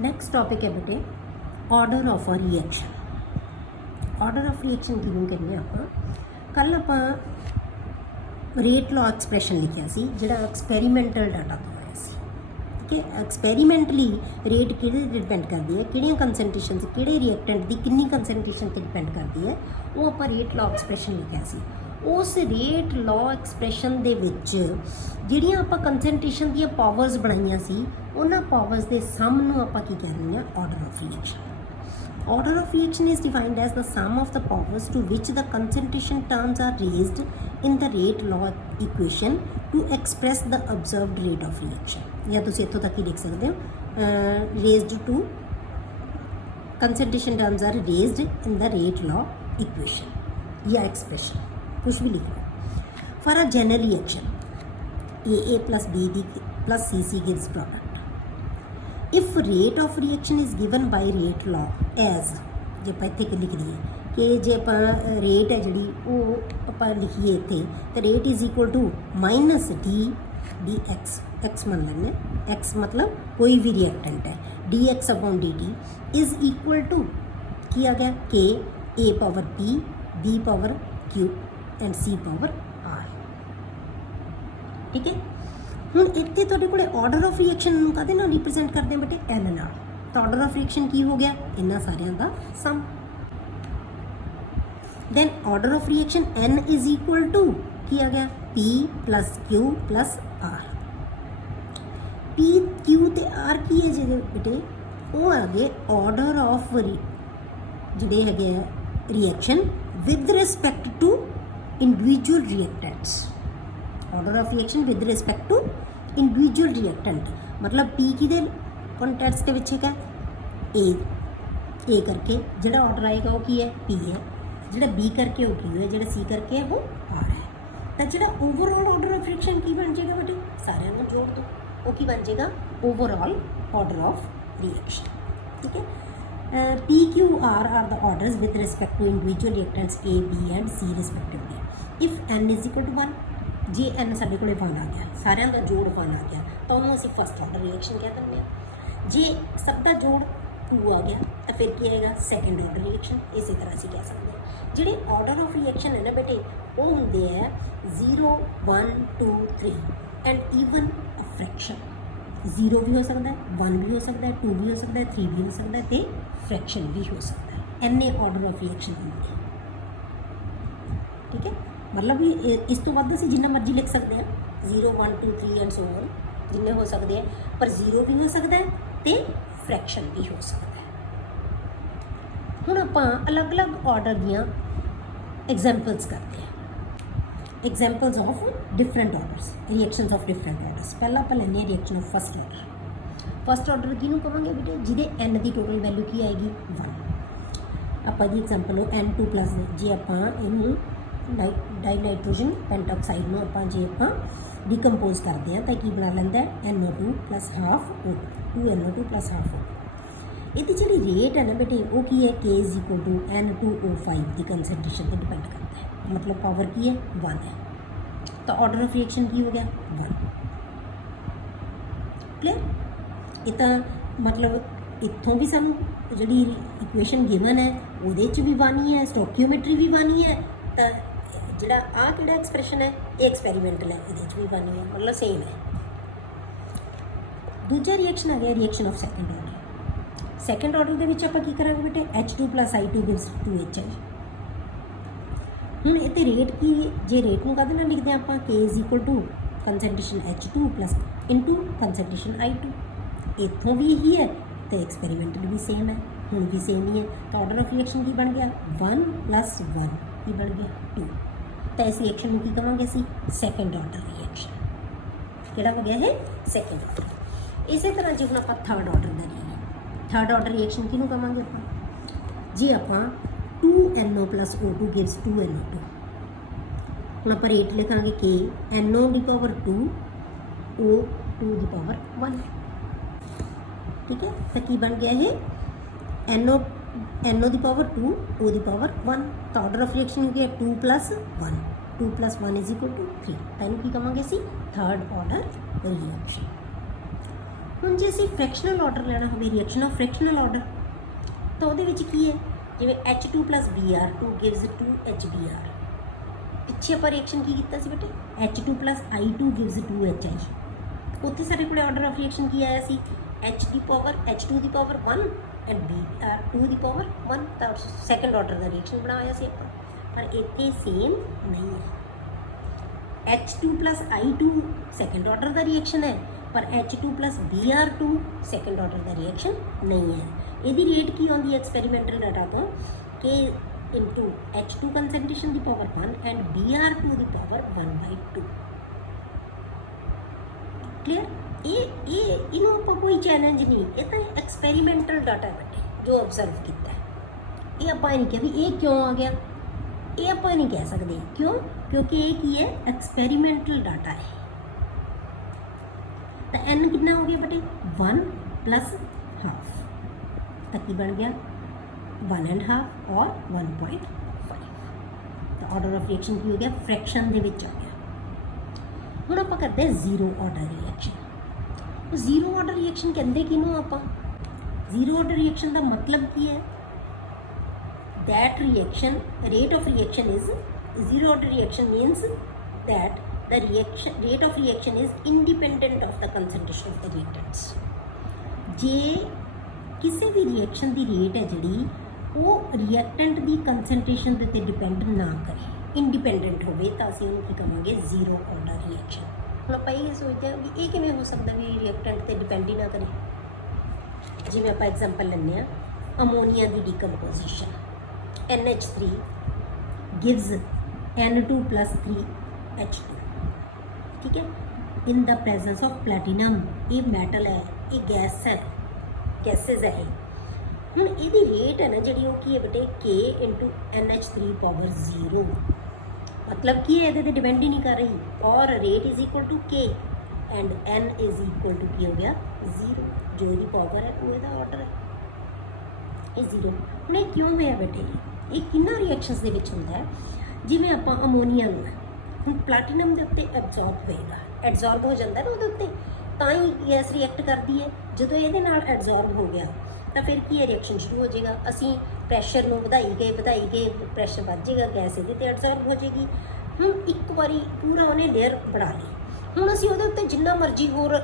Next topic ਹੈ ਬੇਟੇ order of a reaction. Order of reaction ਕਿਹਨੂੰ ਕਹਿੰਦੇ ਆਪਾਂ? ਕੱਲ੍ਹ ਆਪਾਂ ਰੇਟ ਲਾਅ ਐਕਸਪ੍ਰੈਸ਼ਨ ਲਿਖਿਆ ਸੀ ਜਿਹੜਾ ਐਕਸਪੈਰੀਮੈਂਟਲ ਡਾਟਾ ਤੋਂ ਆਇਆ ਸੀ। ਠੀਕ ਹੈ, ਐਕਸਪੈਰੀਮੈਂਟਲੀ ਰੇਟ ਕਿਹਦੇ 'ਤੇ ਡਿਪੈਂਡ ਕਰਦੀ ਹੈ, ਕਿਹੜੀਆਂ ਕੰਸੈਂਟ੍ਰੇਸ਼ਨ 'ਤੇ ਕਿਹੜੇ ਰਿਐਕਟੈਂਟ ਦੀ ਕਿੰਨੀ ਕੰਸੈਂਟ੍ਰੇਸ਼ਨ 'ਤੇ ਡਿਪੈਂਡ ਕਰਦੀ ਹੈ, ਉਹ ਆਪਾਂ ਰੇਟ ਲਾਅ ਐਕਸਪ੍ਰੈਸ਼ਨ ਲਿਖਿਆ ਸੀ। ਉਸ ਰੇਟ ਲਾਅ ਐਕਸਪ੍ਰੈਸ਼ਨ ਦੇ ਵਿੱਚ ਜਿਹੜੀਆਂ ਆਪਾਂ ਕੰਸੈਂਟ੍ਰੇਸ਼ਨ ਦੀਆਂ ਪਾਵਰਸ ਬਣਾਈਆਂ ਸੀ ਉਹਨਾਂ ਪਾਵਰਸ ਦੇ ਸਮ ਨੂੰ ਆਪਾਂ ਕੀ ਕਹਿੰਦੇ ਹਾਂ? Order of reaction. Order of reaction is defined as the sum of the powers to which the concentration terms are raised in the rate law equation to express the observed rate of reaction। या तुसीं इत्थों तक ही लिख सकते हो raised to concentration terms are raised in the rate law equation या expression कुछ भी लिख लो। For a general reaction AA plus BB plus CC gives product। If rate of reaction is given by rate law as जे आप इतने लिख दीए कि जे आप रेट है जी वो आप लिखिए इतने तो rate is equal to minus D X. X मान लेंगे, एक्स मतलब कोई भी रिएक्टेंट है, D X upon D T is equal to की आ गया K A power P B power Q and C power R. ठीक है, ਹੁਣ ਇੱਥੇ ਤੁਹਾਡੇ ਕੋਲੇ ਆਰਡਰ ਆਫ ਰਿਐਕਸ਼ਨ ਨੂੰ ਕਾਹਦੇ ਨਾਲ ਰਿਪਰੈਜ਼ੈਂਟ ਕਰਦੇ ਆ ਬੇਟੇ? ਐਨ ਨਾਲ। ਤਾਂ ਆਰਡਰ ਆਫ ਰਿਐਕਸ਼ਨ ਕੀ ਹੋ ਗਿਆ? ਇਹਨਾਂ ਸਾਰਿਆਂ ਦਾ sum. Then order of reaction N is equal to ਕੀ ਆ ਗਿਆ? P plus Q plus R. P Q ਤੇ ਆਰ ਕੀ ਹੈ ਜਿਹੜੇ ਬੇਟੇ? ਉਹ ਆ ਗਏ ਆਰਡਰ ਆਫ ਜਿਹੜੇ ਹੈਗੇ ਆ reaction with respect to individual reactants. Order of reaction with respect to individual reactant मतलब पी की कॉन्टेक्स्ट के विच है ए करके जोड़ा ऑर्डर आएगा वो की है? पी है। जोड़ा बी करके वो क्यू है, जोड़ा सी करके है वो आर है। तो जोड़ा ओवरऑल ऑर्डर ऑफ रिएक्शन की बन जाएगा बेटे? सारे को जोड़ दो, वो की बन जाएगा? Overall order of reaction. ठीक है, P Q R the orders with respect to individual reactants A B and C respectively. If N is equal to 1 जे एन साढ़े को 1 आ गया, सारिਆਂ ਦਾ जोड़ 1 आ गया तो उन्होंने ਅਸੀਂ फस्ट ऑर्डर रिएक्शन कह देंगे हैं। जे सब का जोड़ 2 आ गया तो फिर क्या आएगा? Second order reaction. इसी तरह ਅਸੀਂ कह सकते हैं ਜਿਹੜੇ ऑर्डर ऑफ रिएक्शन है ना बेटे वो होंगे है 0 1 2 3 एंड ईवन अ फ्रैक्शन। 0 भी हो सकता है, 1 भी हो सकता है, 2 भी हो सकता है, 3 भी हो सकता है तो फ्रैक्शन भी हो सकता है। इन्ने ऑर्डर ऑफ रिएक्शन होंगे। ठीक है, मतलब भी इस तो वध असीं जिन्ना मर्जी लिख सकते हैं 0 1 2 3 एंड सो ऑन जिन्ने हो सकते हैं, पर 0 भी हो सकता है तो फ्रैक्शन भी हो सकता है। हुण आपां अलग अलग ऑर्डर दियां एग्जाम्पल्स करते हैं। Examples of different orders, reactions of different orders. पहला आपां लैंदे reaction of first order. First order किहनूं कहांगे बेटे? जिहदे एन की टोटल वैल्यू की आएगी 1। आपां दी एग्जाम्पल हो N2 प्लस जे आपां इहनूं डाई नाइट्रोजन पेंटाऑक्साइड में आप जे आप डिकंपोज करते हैं तो की बना लेंदा है NO2 plus half O, 2NO2 plus half O। ये जी रेट है ना बेटे वो की है? K is equal to N2O5 की कंसनट्रेशन पर डिपेंड करता है, मतलब पावर की है 1 है। तो ऑर्डर ऑफ रिएक्शन की हो गया 1। क्लियर? ये तो मतलब इतों भी सानू जी इक्वेशन गिवन है वो भी 1 ही है, स्टोकियोमेट्री भी 1 ही है। तो जोड़ा आ कि एक्सप्रैशन है ये एक्सपैरीमेंटल है, ये भी 1 ही है, मतलब सेम है। दूजा रिएक्शन आ गया reaction of second order. Second order के आप की करेंगे बेटे? H2 plus I2 gives 2H। हुण इत्ते रेट की जे रेट नूं काहदे नाल लिखते हैं आप? K is equal to concentration H2 plus into concentration I2। इत्थों भी यही है तो एक्सपैरीमेंटल भी सेम है, हुण भी सेम ही है। तो ऑर्डर ऑफ रिएक्शन की बन गया 1 प्लस 1 की बन गया 2। तो इस रिएक्शन में की कहेंगे असीं? Second order reaction. किहड़ा हो गया है? Second order. इस तरह जो हम आप थर्ड ऑर्डर का लईए, थर्ड ऑर्डर रिएक्शन किहनूं कहांगे आप? जे आप 2NO plus O2 gives 2NO2। हुण आप रेट लिखांगे कि NO की पावर 2 O2 की पावर 1। ठीक है, तो की बन गया है NO की पावर 2 O की पावर 1। तो ऑर्डर ऑफ रिएक्शन हो गया 2 plus 1, 2 plus 1 is equal to 3। Time की कहेंगे असीं? Third order reaction. ਹੁਣ ਜੇ ਅਸੀਂ ਫ੍ਰੈਕਸ਼ਨਲ ਆਰਡਰ ਲੈਣਾ ਹੋਵੇ ਰਿਐਕਸ਼ਨ ਆਫ ਫ੍ਰੈਕਸ਼ਨਲ ਆਰਡਰ ਤਾਂ ਉਹਦੇ ਵਿੱਚ ਕੀ ਹੈ ਜਿਵੇਂ H2 + Br2 gives 2HBr ਪਿੱਛੇ ਆਪਾਂ ਰਿਐਕਸ਼ਨ ਕੀ ਕੀਤਾ ਸੀ ਬੇਟੇ H2 + I2 gives 2HI ਉੱਥੇ ਸਾਡੇ ਕੋਲ ਆਰਡਰ ਆਫ ਰਿਐਕਸ਼ਨ ਕੀ ਆਇਆ ਸੀ H2 the power 1 and Br2 the power 1 ਤਾਂ ਸੈਕੰਡ ਆਰਡਰ ਦਾ ਰਿਐਕਸ਼ਨ ਬਣਾਇਆ ਸੀ ਆਪਾਂ ਪਰ ਇੱਥੇ ਸੇਮ ਨਹੀਂ ਹੈ H2 + I2 ਸੈਕੰਡ ਆਰਡਰ ਦਾ ਰਿਐਕਸ਼ਨ ਹੈ ਪਰ H2 + Br2 ਸੈਕੰਡ ਆਰਡਰ ਦਾ ਰਿਐਕਸ਼ਨ ਨਹੀਂ ਹੈ ਇਹਦੀ ਰੇਟ ਕੀ ਆਉਂਦੀ ਹੈ ਐਕਸਪੈਰੀਮੈਂਟਲ ਡਾਟਾ ਤੋਂ K into H2 concentration the power 1 and Br2 the power 1/2 clear ਇਹਨੂੰ ਆਪਾਂ ਕੋਈ ਚੈਲੰਜ ਨਹੀਂ ਇਹ ਤਾਂ ਐਕਸਪੈਰੀਮੈਂਟਲ ਡਾਟਾ ਹੈ ਜੋ ਆਬਜ਼ਰਵ ਕੀਤਾ ਹੈ ਇਹ ਆਪਾਂ ਨਹੀਂ ਕਿਹਾ ਵੀ ਇਹ ਕਿਉਂ ਆ ਗਿਆ ਇਹ ਆਪਾਂ ਨਹੀਂ ਕਹਿ ਸਕਦੇ ਕਿਉਂ ਕਿਉਂਕਿ ਇਹ ਕੀ ਹੈ ਐਕਸਪੈਰੀਮੈਂਟਲ ਡਾਟਾ ਹੈ ਤਾਂ n ਕਿੰਨਾ ਹੋ ਗਿਆ ਬੇਟੇ 1 + ਹਾਫ ਤਾਂ ਕੀ ਬਣ ਗਿਆ 1.5 ਔਰ 1.5 ਤਾਂ ਆਰਡਰ ਆਫ ਰਿਐਕਸ਼ਨ ਕੀ ਹੋ ਗਿਆ ਫ੍ਰੈਕਸ਼ਨ ਦੇ ਵਿੱਚ ਆ ਗਿਆ ਹੁਣ ਆਪਾਂ ਕਰਦੇ ਹਾਂ zero order reaction zero order reaction ਕਹਿੰਦੇ ਕਿਹਨੂੰ ਆਪਾਂ ਜ਼ੀਰੋ ਆਰਡਰ ਰਿਐਕਸ਼ਨ ਦਾ ਮਤਲਬ ਕੀ ਹੈ that reaction rate of reaction is zero order reaction means that the rate of reaction is independent of the concentration of the reactants ਜੇ ਕਿਸੇ ਵੀ reaction ਦੀ rate ਹੈ ਜਿਹੜੀ ਉਹ ਰਿਐਕਟੈਂਟ ਦੀ ਕੰਸੈਂਟ੍ਰੇਸ਼ਨ ਦੇ ਉੱਤੇ ਡਿਪੈਂਡ ਨਾ ਕਰੇ ਇੰਡੀਪੈਂਡੈਂਟ ਹੋਵੇ ਤਾਂ ਅਸੀਂ ਉਹਨੂੰ ਕੀ ਕਹਾਂਗੇ ਜ਼ੀਰੋ ਆਰਡਰ ਰਿਐਕਸ਼ਨ ਹੁਣ ਆਪਾਂ ਇਹ ਸੋਚਦੇ ਹਾਂ ਵੀ ਇਹ ਕਿਵੇਂ ਹੋ ਸਕਦਾ ਵੀ ਰਿਐਕਟੈਂਟ ਤੇ ਡਿਪੈਂਡ ਹੀ ਨਾ ਕਰੇ ਜਿਵੇਂ ਆਪਾਂ ਐਗਜ਼ਾਮਪਲ ਲੈਂਦੇ ਹਾਂ ਅਮੋਨੀਆ ਦੀ decomposition NH3 gives N2 + 3H2 ठीक है in the presence of platinum ये metal है ये गैस है गैसेज है ਹੁਣ ਇਹਦੀ ਰੇਟ ਹੈ ਨਾ ਜਿਹੜੀ ਉਹ ਕੀ ਹੈ ਬੇਟੇ K into NH3 ਪਾਵਰ 0 ਮਤਲਬ ਕੀ ਹੈ ਇਹਦੇ ਤੇ ਡਿਪੈਂਡ ਹੀ ਨਹੀਂ ਕਰ ਰਹੀ ਔਰ rate is equal to K and N is equal to ਕੀ ਹੋ ਗਿਆ 0 ਜੋ ਇਹਦੀ ਪਾਵਰ ਹੈ ਉਹ ਇਹਦਾ ਆਰਡਰ ਹੈ ਇਹ 0 ਨਹੀਂ ਕਿਉਂ ਹੋਇਆ ਬੇਟੇ ਇਹ ਕਿੰਨਾ ਰਿਐਕਸ਼ਨਸ ਦੇ ਵਿੱਚ ਹੁੰਦਾ ਹੈ ਜਿਵੇਂ ਆਪਾਂ ਅਮੋਨੀਆ ਨੂੰ ਹੁਣ ਪਲੈਟੀਨਮ ਦੇ ਉੱਤੇ ਐਬਜ਼ੌਰਬ ਹੋ ਜਾਂਦਾ ਨਾ ਉਹਦੇ ਉੱਤੇ ਤਾਂ ਹੀ ਗੈਸ ਰਿਐਕਟ ਕਰਦੀ ਹੈ ਜਦੋਂ ਇਹਦੇ ਨਾਲ ਐਬਜ਼ੌਰਬ ਹੋ ਗਿਆ ਤਾਂ ਫਿਰ ਕੀ ਹੈ ਰਿਐਕਸ਼ਨ ਸ਼ੁਰੂ ਹੋ ਜਾਏਗਾ ਅਸੀਂ ਪ੍ਰੈਸ਼ਰ ਨੂੰ ਵਧਾਈ ਗਏ ਪ੍ਰੈਸ਼ਰ ਵੱਧ ਜਾਏਗਾ ਗੈਸ ਇਹਦੇ ਤੇ ਐਬਜ਼ੌਰਬ ਹੋ ਜਾਏਗੀ ਹੁਣ ਇੱਕ ਵਾਰੀ ਪੂਰਾ ਉਹਨੇ ਲੇਅਰ ਬਣਾ ਲਈ ਹੁਣ ਅਸੀਂ ਉਹਦੇ ਉੱਤੇ ਜਿੰਨਾ ਮਰਜ਼ੀ ਹੋਰ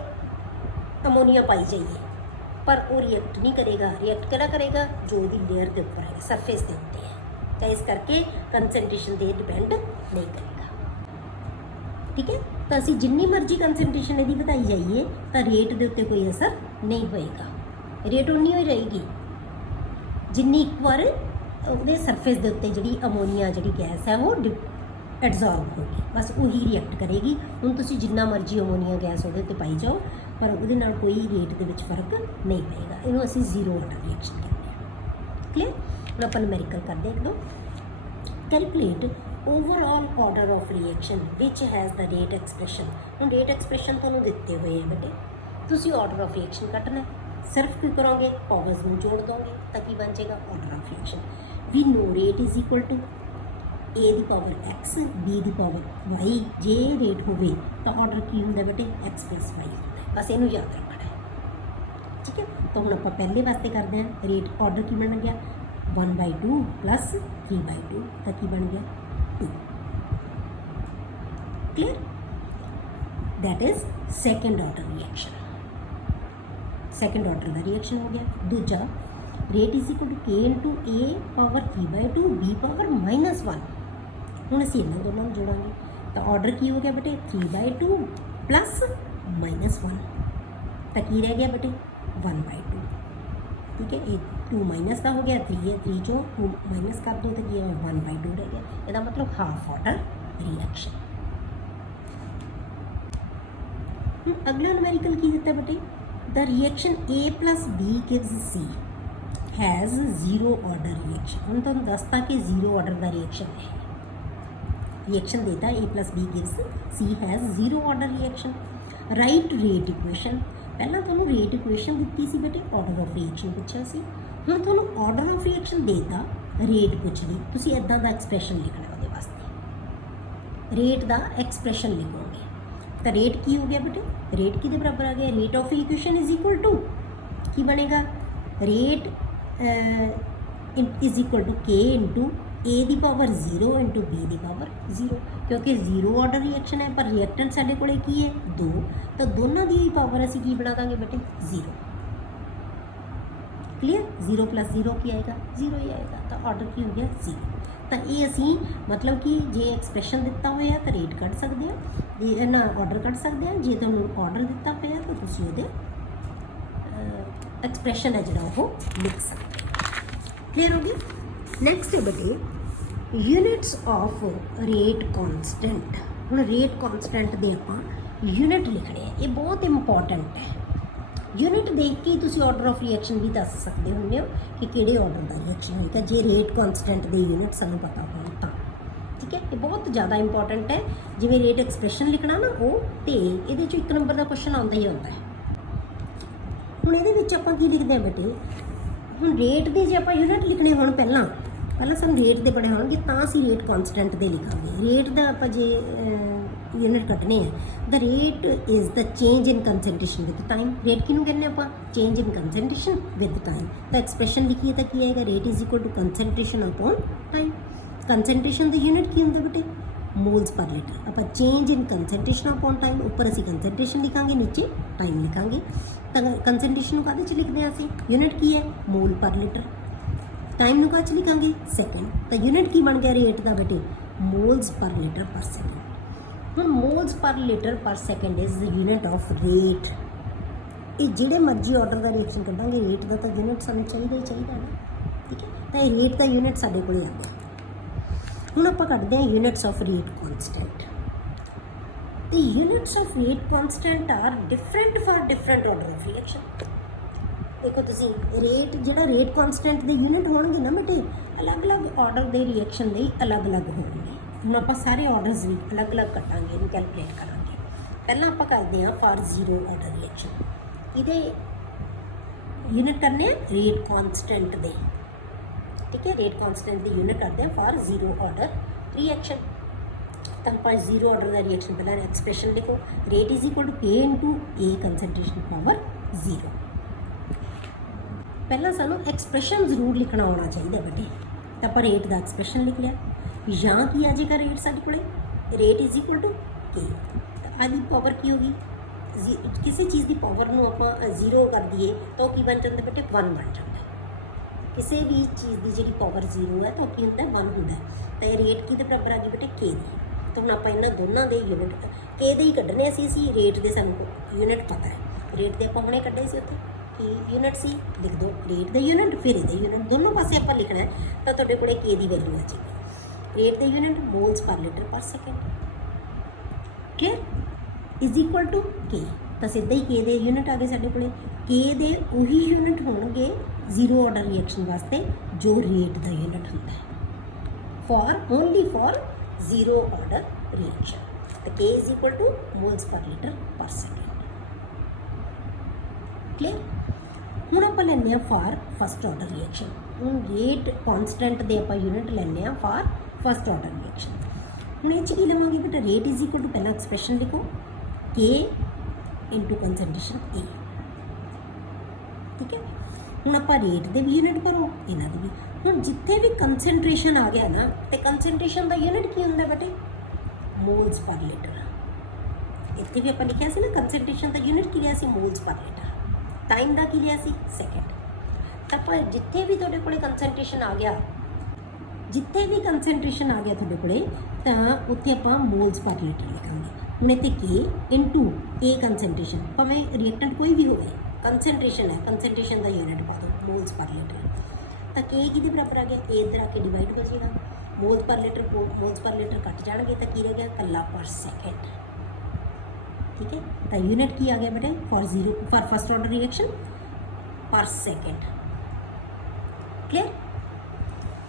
ਅਮੋਨੀਆ ਪਾਈ ਜਾਈਏ ਪਰ ਉਹ ਰਿਐਕਟ ਨਹੀਂ ਕਰੇਗਾ ਰਿਐਕਟ ਕਿਹੜਾ ਕਰੇਗਾ ਜੋ ਉਹਦੀ ਲੇਅਰ ਦੇ ਉੱਪਰ ਹੈ ਸਰਫੇਸ ਦੇ ਉੱਤੇ ਹੈ ਤਾਂ ਇਸ ਕਰਕੇ ਕੰਸੈਂਟ੍ਰੇਸ਼ਨ ਤੇ ਡਿਪੈਂਡ ਨਹੀਂ ਕਰੇਗਾ ਠੀਕ ਹੈ ਤਾਂ ਅਸੀਂ ਜਿੰਨੀ ਮਰਜ਼ੀ ਕੰਸੈਂਟ੍ਰੇਸ਼ਨ ਇਹਦੀ ਵਧਾਈ ਜਾਈਏ ਤਾਂ ਰੇਟ ਦੇ ਉੱਤੇ ਕੋਈ ਅਸਰ ਨਹੀਂ ਹੋਏਗਾ ਰੇਟ ਉਨੀ ਹੀ ਰਹੇਗੀ ਜਿੰਨੀ ਇੱਕ ਵਾਰ ਉਹਦੇ ਸਰਫੇਸ ਦੇ ਉੱਤੇ ਜਿਹੜੀ ਅਮੋਨੀਆ ਜਿਹੜੀ ਗੈਸ ਹੈ ਉਹ ਐਬਜ਼ੌਰਬ ਹੋਗੀ ਬਸ ਉਹੀ ਰਿਐਕਟ ਕਰੇਗੀ ਹੁਣ ਤੁਸੀਂ ਜਿੰਨਾ ਮਰਜ਼ੀ ਅਮੋਨੀਆ ਗੈਸ ਉਹਦੇ ਉੱਤੇ ਪਾਈ ਜਾਓ ਪਰ ਉਹਦੇ ਨਾਲ ਕੋਈ ਰੇਟ ਦੇ ਵਿੱਚ ਫਰਕ ਨਹੀਂ ਪਏਗਾ ਇਹਨੂੰ ਅਸੀਂ ਜ਼ੀਰੋ ਆਰਡਰ ਰਿਐਕਸ਼ਨ ਕਹਿੰਦੇ ਹਾਂ ਕਲੀਅਰ ਹੁਣ ਆਪਾਂ ਨੂਮੈਰੀਕਲ ਕਰਦੇ ਇੱਕ ਦੋ calculate overall order of reaction which has the rate expression ਹੁਣ ਰੇਟ ਐਕਸਪ੍ਰੈਸ਼ਨ ਤੁਹਾਨੂੰ ਦਿੱਤੇ ਹੋਏ ਹੈ ਬੇਟੇ ਤੁਸੀਂ ਆਰਡਰ ਆਫ ਰਿਐਕਸ਼ਨ ਕੱਢਣਾ ਸਿਰਫ ਕੀ ਕਰੋਗੇ ਪਾਵਰਸ ਨੂੰ ਜੋੜ ਦੋਗੇ ਤਾਂ ਕੀ ਬਣ ਜਾਏਗਾ order of reaction we know rate is equal to A ਦੀ ਪਾਵਰ x B ਦੀ ਪਾਵਰ y ਜੇ ਰੇਟ ਹੋਵੇ ਤਾਂ ਆਰਡਰ ਕੀ ਹੁੰਦਾ ਬੇਟੇ x + y ਹੁੰਦਾ ਬਸ ਇਹਨੂੰ ਯਾਦ ਰੱਖਣਾ ਹੈ ਠੀਕ ਹੈ ਤਾਂ ਹੁਣ ਆਪਾਂ ਪਹਿਲੇ ਵਾਸਤੇ ਕਰਦੇ ਹਾਂ ਰੇਟ ਆਰਡਰ ਕੀ ਬਣ ਗਿਆ 1/2 + 3/2 ਤਾਂ ਕੀ ਬਣ ਗਿਆ 2 clear that is second order reaction second order the reaction ਹੋ ਗਿਆ ਦੂਜਾ rate is equal to K into A power 3/2 B power -1 ਹੁਣ ਅਸੀਂ ਇਹਨਾਂ ਦੋਨਾਂ ਨੂੰ ਜੋੜਾਂਗੇ ਤਾਂ ਆਰਡਰ ਕੀ ਹੋ ਗਿਆ ਬੇਟੇ 3/2 + -1 ਤਾਂ ਕੀ ਰਹਿ ਗਿਆ ਬੇਟੇ 1/2 ਠੀਕ ਹੈ ਇਹ 2 ਮਾਈਨਸ ਦਾ ਹੋ ਗਿਆ 3 ਹੈ 3 ਚੋਂ 2 ਮਾਈਨਸ ਕਰ ਦੋ ਤਾਂ ਕੀ ਹੈ 1/2 ਰਹਿ ਗਿਆ ਇਹਦਾ ਮਤਲਬ ਹਾਫ ਆਰਡਰ ਰਿਐਕਸ਼ਨ ਹੁਣ ਅਗਲਾ ਨੂਮੈਰੀਕਲ ਕੀ ਦਿੱਤਾ ਬੇਟੇ the reaction A + B gives C has zero order reaction ਹੁਣ ਤੁਹਾਨੂੰ ਦੱਸਤਾ ਕਿ ਜ਼ੀਰੋ ਆਰਡਰ ਦਾ ਰਿਐਕਸ਼ਨ ਹੈ ਰਿਐਕਸ਼ਨ ਦੇਤਾ A + B gives C has zero order reaction right rate equation ਪਹਿਲਾਂ ਤੁਹਾਨੂੰ ਰੇਟ ਇਕੁਏਸ਼ਨ ਦਿੱਤੀ ਸੀ ਬੇਟੇ ਆਰਡਰ ਆਫ ਰਿਐਕਸ਼ਨ ਪੁੱਛਿਆ ਸੀ ਹੁਣ ਤੁਹਾਨੂੰ ਆਰਡਰ ਆਫ ਰਿਐਕਸ਼ਨ ਦੇਤਾ ਰੇਟ ਪੁੱਛ ਲਈ ਤੁਸੀਂ ਇੱਦਾਂ ਦਾ ਐਕਸਪ੍ਰੈਸ਼ਨ ਲਿਖਣਾ ਉਹਦੇ ਵਾਸਤੇ ਰੇਟ ਦਾ ਐਕਸਪ੍ਰੈਸ਼ਨ ਲਿਖੋਗੇ तो रेट की हो गया बेटे, रेट की बराबर आ गया rate of equation is equal to की बनेगा rate is equal to k into a the power 0 into b the power 0, क्योंकि 0 ऑर्डर रिएक्शन है पर रिएक्टेंट साडे कोले की है 2, तो दोनों की पावर असी की बना देंगे बेटे 0। क्लियर, 0 प्लस 0 की आएगा 0 ही आएगा, तो ऑर्डर की हो गया 0। तो ये असी मतलब कि जे एक्सप्रैशन दिता हुआ है तो रेट कढ़ सकते हैं, ये ना ऑर्डर कढ़ सकते हैं, जे तुहानूं ऑर्डर दिता पे है तो तुसीं उहदे एक्सप्रैशन है जिहड़ा वो लिख सकते हैं। क्लियर हो गया। नेक्स्ट है बेटे यूनिट्स ऑफ रेट कॉन्सटेंट। हुण रेट कॉन्सटेंट दे आपां यूनिट लिखने हैं, ये बहुत इंपॉर्टेंट है। यूनिट देख के ही तुसीं ऑर्डर ऑफ रिएक्शन भी दस सकते होंगे हो कि किहड़े ऑर्डर का रिएक्शन होएगा, जे रेट कॉन्सटेंट दे यूनिट सानूं पता होण तां। ठीक है, ये बहुत ज़्यादा इंपॉर्टेंट है। जिवें रेट एक्सप्रैशन लिखना ना वो तो ये एक नंबर का क्वेश्चन आता ही आता है। हुण इहदे विच आपां की लिखदे हैं बेटे, हुण रेट दे जे आपां यूनिट लिखने होण पहला सानूं रेट दे बने होणगे तां असीं रेट कॉन्सटेंट दे लिखांगे। रेट दा आपां जे यूनिट कटने हैं, the rate is the change in concentration with time. Rate किनूं कहने आपां, change in concentration with time. तो एक्सप्रैशन लिखिए तो की आएगा rate is equal to concentration upon time. Concentration द यूनिट की हुंदा बेटे मोल्स पर लीटर। आप change in concentration upon time, ऊपर असी कंसनट्रेशन लिखांगे नीचे टाइम लिखांगे। तो कंसनट्रेशन कहदे च लिखते हैं असी, यूनिट की है मोल पर लीटर। टाइम नूं कहदे च लिखांगे सेकेंड। तो यूनिट की बन गया रेट का बेटे moles per litre per second. हुण moles per litre per second is the unit of rate. ये जिहड़े मर्जी ऑर्डर का रिएक्शन कढ़ांगे रेट का तो यूनिट सानूं चाहिदा ही चाहिदा ना। ठीक है, तो ये रेट का यूनिट साडे कोले आ गया। हुण आपां कढदे हैं units of rate constant. The units of rate constant are different for different order of reaction. देखो तुसीं रेट जिहड़ा रेट कॉन्सटेंट दे यूनिट होणगे ना बेटे अलग अलग ऑर्डर दे रिएक्शन लई अलग अलग होणगे। हुण आपां सारे ऑर्डर्स भी अलग अलग कटांगे, इहनूं कैलकुलेट करांगे। पहलां आपां करदे हां फॉर 0 ऑर्डर रिएक्शन, इहदे यूनिट करने रेट कॉन्सटेंट दे। ठीक है, रेट कॉन्सटेंट की यूनिट करते हैं फॉर 0 ऑर्डर रिएक्शन। तो आप 0 ऑर्डर का रिएक्शन पहले एक्सप्रैशन लिखो, rate is equal to k into A concentration power 0। पहला सानू एक्सप्रैशन जरूर लिखना आना चाहिए बेटे। तो आप रेट का एक्सप्रैशन लिख लिया, या की आ जाएगा रेट साढ़े को rate is equal to k. तो आदि पावर की होगी, किसी चीज़ की पावर में आप 0 कर दिए तो की बन जाता बेटे 1 बन जाता है। किसी भी चीज़ की जी पावर 0 है तो की होता है 1 होता है। तो रेट की बराबर आ गई बेटे के दी। तो हम आप इन्होंने दोनों के यूनिट के दे ही कढ़ने सी रेट के सानू यूनिट पता है। रेट के आप हुणे कढ़े से उत्थे की यूनिट सी लिख दो, रेट के यूनिट फिर ये यूनिट दोनों पासे आप लिखना है। तो तुहाडे कोले के दी वैल्यू आ जाएगी, रेट के unit moles per litre per second. Clear, is equal to k. तो सीधा ही के दे यूनिट आ गए साढ़े कोले। के दे उही यूनिट होणगे 0 ऑर्डर रिएक्शन वास्ते जो रेट का यूनिट होता है for only for 0 order reaction. तो के is equal two moles per litre per second. Clear, हुण आप लैंदे आ फॉर फस्ट ऑर्डर रिएक्शन। हुण रेट कॉन्सटेंट दे आप यूनिट लैंदे आ फॉर फस्ट ऑर्डर रिएक्शन। हुण इह च की लवांगे बेटा रेट इज इक्वल टू पहला एक्सप्रैशन लिखो के इंटू कंसनट्रेशन ए। ठीक है, हुण आप रेट के भी यूनिट भरो, इन्हां दे भी। हुण जिथे भी कंसनट्रेशन आ गया ना तो कंसनट्रेशन का यूनिट की हुंदा बेटे मोल्स पर लीटर। इत्थे भी आप लिखिया सी ना कंसनट्रेशन का यूनिट की लिया सी मोल्स पर लीटर। टाइम का की लिया सी सेकेंड। तो आप जिथे भी तुहाडे कोले कंसनट्रेशन आ गया, जिथे भी कंसनट्रेशन आ गया तुहाडे कोले तो उत्थे आपां मोल्स पर लीटर लिखांगे। हुण इत्थे के इंटू ए कंसनट्रेशन, भावें रिएक्टेंट कोई भी होवे कंसनट्रेशन है, कंसनट्रेशन का यूनिट पा दो मोल्स पर लीटर। तो के की बराबर आ गया, ए इधर आके डिवाइड हो जाएगा, मोल्स पर लीटर कट जाएंगे तो की रह गया कला पर सेकेंड। ठीक है, तो यूनिट की आ गया बेटे फॉर फस्ट ऑर्डर रिएक्शन पर सेकेंड। क्लियर,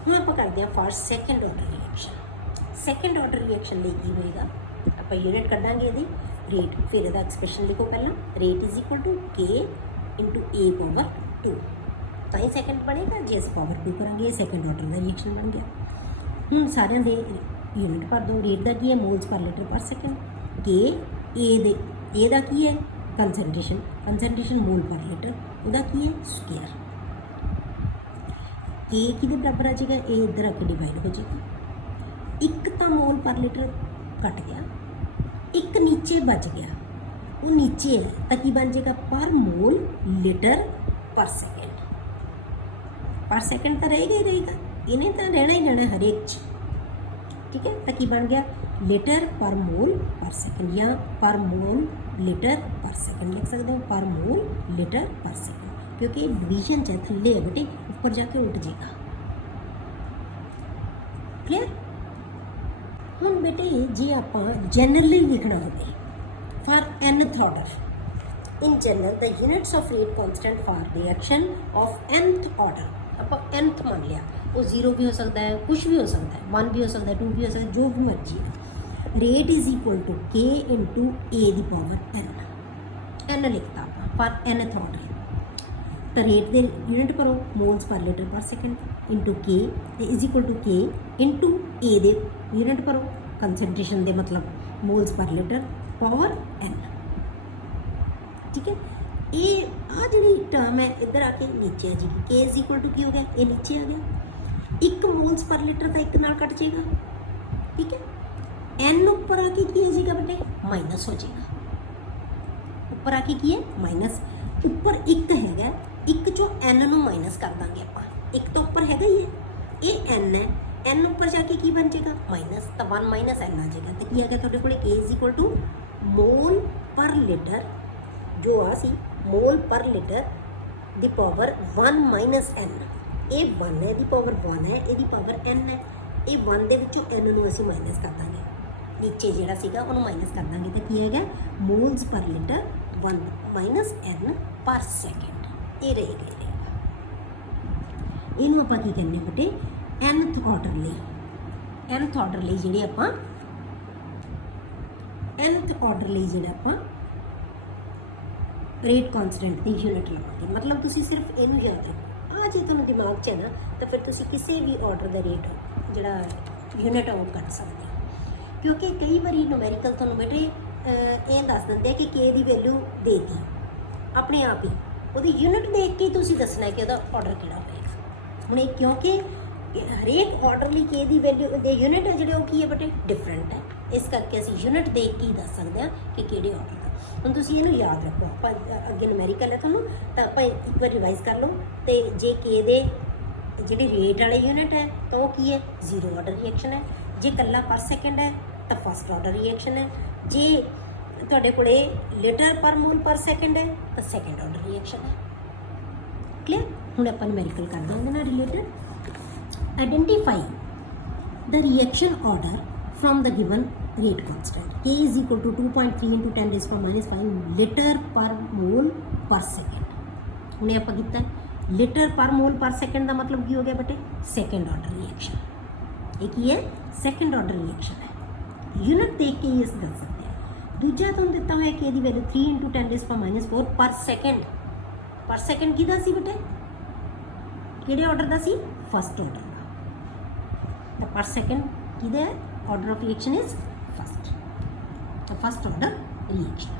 हम आप करते हैं for second order reaction. Second order reaction लिए की होएगा, आप यूनिट कढ़ांगे ये रेट, फिर यदा एक्सप्रैशन लिखो पहला rate is equal to k into A power 2। तो ही सैकेंड बनेगा, जे अस पावर 2 करांगे सैकेंड ऑर्डर का रिएक्शन बन गया। हुण सारिਆਂ ਦੇ यूनिट भर दो, रेट का की है moles per litre per second, के ए दा की है कंसनट्रेशन मोल पर लीटर, ਉਹਦਾ ਕੀ ਹੈ ਸਕੁਅਰ। ए किहदे बराबर आ जाएगा, ए इधर आके डिवाइड हो जाएगा। एक तो मोल पर लीटर कट गया, एक नीचे बच गया, वो नीचे है तो की बन जाएगा पर मोल लीटर पर सेकेंड तो रहेगा ही रहेगा, इन्हें तो रहना ही रहना हरेक च, ठीक है। तो की बन गया लीटर पर मोल पर सेकेंड, या पर मोल लीटर पर सेकेंड लिख सकते हो, पर मोल लीटर पर सेकेंड, क्योंकि डिवीजन च थले है बेटे, ऊपर जाके उठ जाएगा। क्लियर। हम बेटे जे आप जनरली लिखना हो for nth order in general the units of rate constant for reaction of nth order, आप nth मान लिया, वो 0 भी हो सकता है, कुछ भी हो सकता है, 1 भी हो सकता है, 2 भी हो सकता है, जो भी मर्जी है। Rate is equal to k into a the power n लिखता आप फॉर nth ऑर्डर। तो रेट दे यूनिट करो moles per litre per second into k is equal to k into a दे यूनिट करो कंसनट्रेशन दे मतलब moles per litre power n, ठीक है। ये आ जी टर्म है इधर आके नीचे आ जाएगी, के इज इक्वल टू की हो गया, ये नीचे आ गया, एक मोल्स पर लीटर तो एक नाल कट जाएगा, ठीक है। n ऊपर आके की हो जाएगा बेटे माइनस हो जाएगा, ऊपर आके की है माइनस, ऊपर एक हैगा, एक चो n ਨੂੰ माइनस कर देंगे आप, एक तो ऊपर हैगा ही है, ये n है, n ऊपर जाके की बन जाएगा माइनस, तो 1 माइनस n आ जाएगा, तो की आ गया थोड़े को k इज इक्वल टू मोल पर लीटर, जो आ सी मोल पर litre the power 1 minus n, ये 1 है दी पावर 1 है, ये दी पावर n है, ये 1 दे विचों n ਨੂੰ ਅਸੀਂ माइनस कर देंगे, नीचे ਜਿਹੜਾ ਸੀਗਾ ਉਹਨੂੰ माइनस कर देंगे, तो की है moles per litre 1 minus n पर सेकेंड, ये रहेगा। इनू आप की कहने बेटे nth ऑर्डर ਲਈ ਜਿਹੜੇ ਆਪਾਂ nth ऑर्डर ਲਈ ਜਿਹੜਾ ਆਪਾਂ रेट कॉन्स्टेंट की यूनिट लवांगे, मतलब तुसी सिर्फ इनू याद रखो, आ जी तुहानू दिमाग च है ना, तो फिर तुसी किसी भी ऑर्डर का रेट जिहड़ा यूनिट वो कट सकते हो, क्योंकि कई बार न्यूमेरिकल तुहानू बेटे ये दस देंगे कि के दी वैल्यू देती अपने आप ही, ਉਹਦੀ यूनिट देख के तुसी दसना है कि ਉਹਦਾ ऑर्डर किहड़ा होएगा। ਹੁਣ ਇਹ क्योंकि हरेक ऑर्डर ਲਈ के दी वैल्यू दे यूनिट है ਜਿਹੜੇ ਉਹ ਕੀ ਹੈ ਬੇਟੇ डिफरेंट है, इस करके ਅਸੀਂ यूनिट देख के ही दस सकते हैं कि ਕਿਹੜੇ ऑर्डर ਦਾ। ਹੁਣ ਤੁਸੀਂ ਇਹਨੂੰ याद रखो, ਆਪਾਂ ਅੱਗੇ ਨੂਮੈਰੀਕਲ ਹੈ ਤੁਹਾਨੂੰ ਤਾਂ ਆਪਾਂ ਇੱਕ ਵਾਰ ਰਿਵਾਈਜ਼ ਕਰ ਲਓ, ਤੇ ਜੇ ਕੇ ਦੇ ਜਿਹੜੇ ਰੇਟ ਵਾਲੇ यूनिट है ਤਾਂ ਉਹ ਕੀ ਹੈ 0 ऑर्डर रिएक्शन है, ਜੇ ਕੱਲਾ पर सेकेंड है ਤਾਂ फर्स्ट ऑर्डर रिएक्शन है, जे ਤੁਹਾਡੇ ਕੋਲੇ ਲੀਟਰ ਪਰ ਮੋਲ ਪਰ ਸੈਕਿੰਡ ਹੈ ਤਾਂ ਸੈਕਿੰਡ ਆਰਡਰ ਰਿਐਕਸ਼ਨ ਹੈ। ਕਲੀਅਰ। ਹੁਣ ਆਪਾਂ ਨੂਮੈਰੀਕਲ ਕਰਦੇ ਹਾਂ ਇਹਦੇ ਨਾਲ related. Identify the reaction order from the given rate constant k is equal to 2.3 into 10 raised to minus 5 litre ਪਰ ਮੋਲ ਪਰ ਸੈਕਿੰਡ। ਹੁਣੇ ਆਪਾਂ ਕੀਤਾ ਲੀਟਰ ਪਰ ਮੋਲ ਪਰ ਸੈਕਿੰਡ ਦਾ ਮਤਲਬ ਕੀ ਹੋ ਗਿਆ ਬੇਟੇ ਸੈਕਿੰਡ ਆਰਡਰ ਰਿਐਕਸ਼ਨ। ਇਹ ਕੀ ਹੈ ਸੈਕਿੰਡ ਆਰਡਰ ਰਿਐਕਸ਼ਨ ਹੈ। यूनिट देख के ही इस दस सकते हैं। दूजा तुम दिता हुआ है कि दी value 3 into 10 raised to minus 4 पर सेकेंड किहदा सी बेटे किहड़े ऑर्डर दा सी फर्स्ट ऑर्डर दा, तो पर सेकेंड किहदा है order of reaction is first, तो फर्स्ट ऑर्डर रिएक्शन।